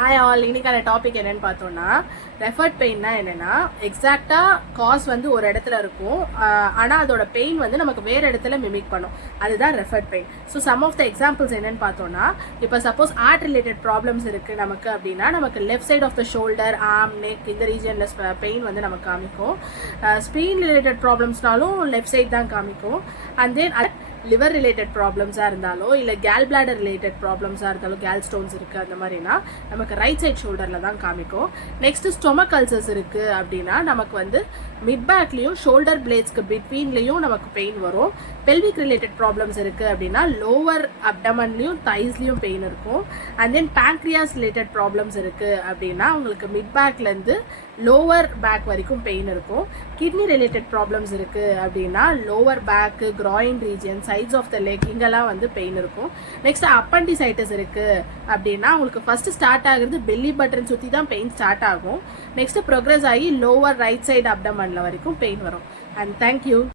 Hi all, இன்னைக்கான topic என்னன்னு பார்த்தோம்னா, ரெஃபர்ட் பெயின்னா என்னென்னா, எக்ஸாக்டாக காஸ் வந்து ஒரு இடத்துல இருக்கும், ஆனால் அதோட பெயின் வந்து நமக்கு வேறு இடத்துல மிமிக் பண்ணும். அதுதான் referred pain. So some of the examples என்னென்னு பார்த்தோம்னா, இப்போ சப்போஸ் ஆர்ட் ரிலேட்டட் ப்ராப்ளம்ஸ் இருக்குது நமக்கு அப்படின்னா, நமக்கு left side of the shoulder, arm, neck இந்த ரீஜனில் பெயின் வந்து நமக்கு காமிக்கும். ஸ்பீன் ரிலேட்டட் ப்ராப்ளம்ஸ்னாலும் லெஃப்ட் சைட் தான் காமிக்கும். அண்ட் தென் லிவர் ரிலேட்டட் ப்ராப்ளம்ஸாக இருந்தாலோ இல்லை கேல் பிளாடர் ரிலேட்டட் ப்ராப்ளம்ஸாக இருந்தாலும், கேல் ஸ்டோன்ஸ் இருக்குது அந்த மாதிரினா நமக்கு ரைட் சைட் ஷோல்டரில் தான் காமிக்கும். நெக்ஸ்ட்டு ஸ்டொமக் அல்சர்ஸ் இருக்குது அப்படின்னா நமக்கு வந்து மிட் பேக்லேயும் ஷோல்டர் பிளேட்ஸ்க்கு பிட்வீன்லேயும் நமக்கு பெயின் வரும். பெல்விக் ரிலேட்டட் ப்ராப்ளம்ஸ் இருக்குது அப்படின்னா லோவர் அப்டமன்லேயும் தைஸ்லேயும் பெயின் இருக்கும். And then pancreas related problems இருக்குது அப்படின்னா உங்களுக்கு மிட் பேக்லேருந்து லோவர் பேக் வரைக்கும் பெயின் இருக்கும். கிட்னி ரிலேட்டட் ப்ராப்ளம்ஸ் இருக்குது அப்படின்னா lower back, groin region, sides of the leg இங்கெல்லாம் வந்து பெயின் இருக்கும். நெக்ஸ்ட் அப்பண்டிசைட்டிஸ் இருக்குது அப்படின்னா உங்களுக்கு ஃபர்ஸ்ட் ஸ்டார்ட் ஆகுறது பெல்லி பட்டன் சுற்றி தான் பெயின் ஸ்டார்ட் ஆகும். நெக்ஸ்ட் ப்ரோக்ரஸ் ஆகி லோவர் ரைட் சைடு அப்டமன்ல வரைக்கும் பெயின் வரும். And thank you.